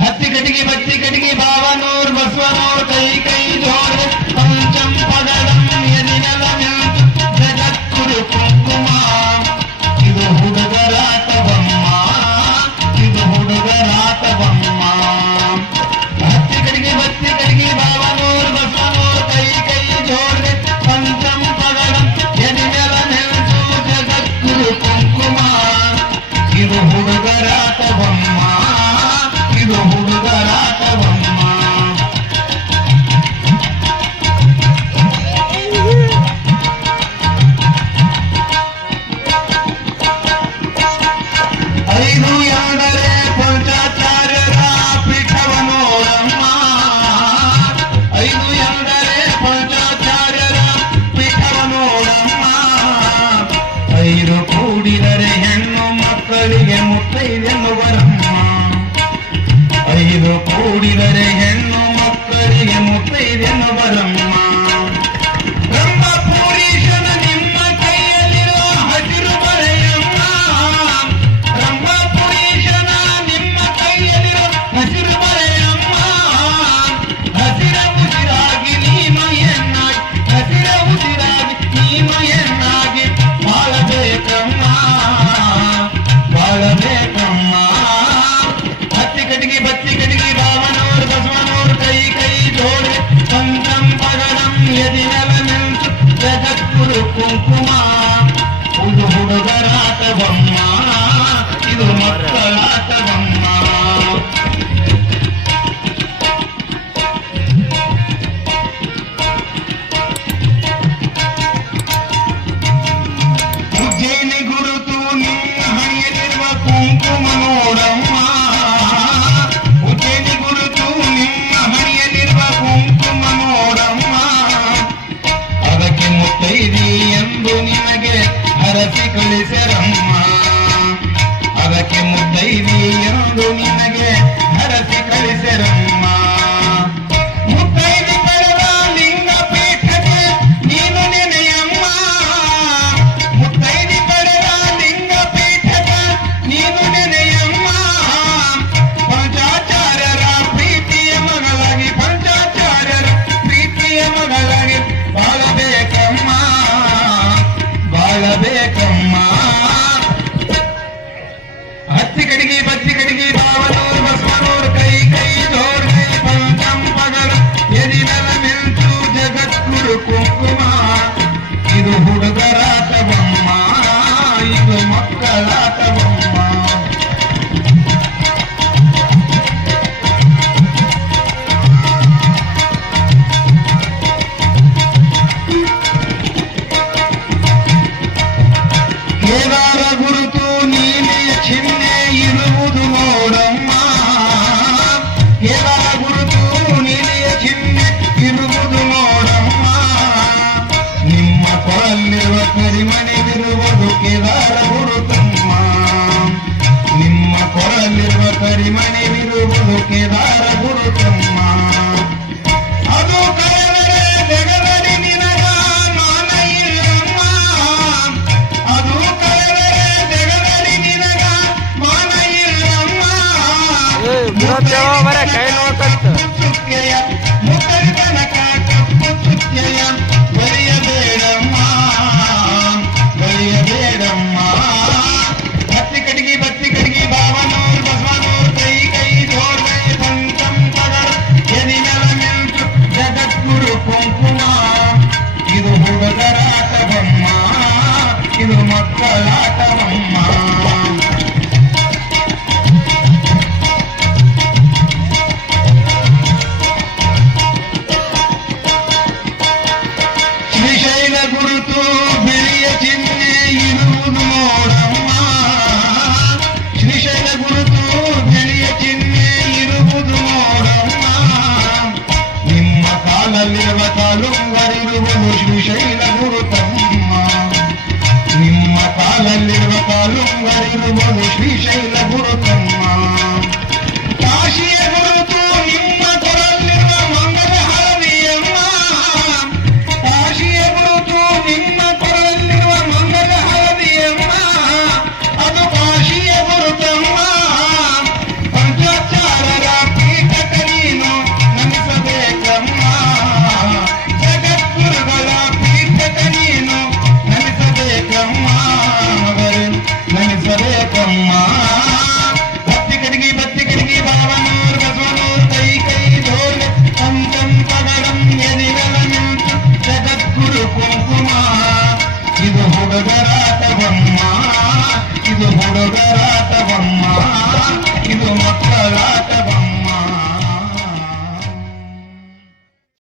ಹತ್ತಿ ಕಟಿಗೆ ಬತ್ತಿ ಕಟಿಗೆ ಬಾವನೂರ್ ಬಸವನೂರ್ கூடி வரை ಹೆಣ್ಣು ಮಕ್ಕಳಿಗೆ ಮುತ್ತೈದೆನ್ನು ಬರಮ್ಮ అరకి అరచి కలిసరమ్మ. అరకి ముద్దై come on. ಪರಲ್ಲಿರುವ ಕರಿಮಣಿವಿರುವುದು ಕೇದಾರ ಗುರುತಮ್ಮ ನಿಮ್ಮ ಕೊರಲಿರುವ ಕರಿಮಣಿವಿರುವುದು ಕೇದಾರ ಗುರುತಮ್ಮ ಅದು ಕಳೆದರೆ ಜಗದಲ್ಲಿ ನಿನಗ ಮಾನ ಇಲ್ಲಮ್ಮ ಅದು ಕಳೆದರೆ ಜಗದಲ್ಲಿ ನಿನಗ ಮಾನ ಕೈ ನೋಡ್ಕಂತ ಮುಖ ಕನಕ ಕಪ್ಪು Lord. ಇದು ಹುಡುಗರಾಟ ಬಮ್ಮ ಇದು ಹುಡುಗರಾಟ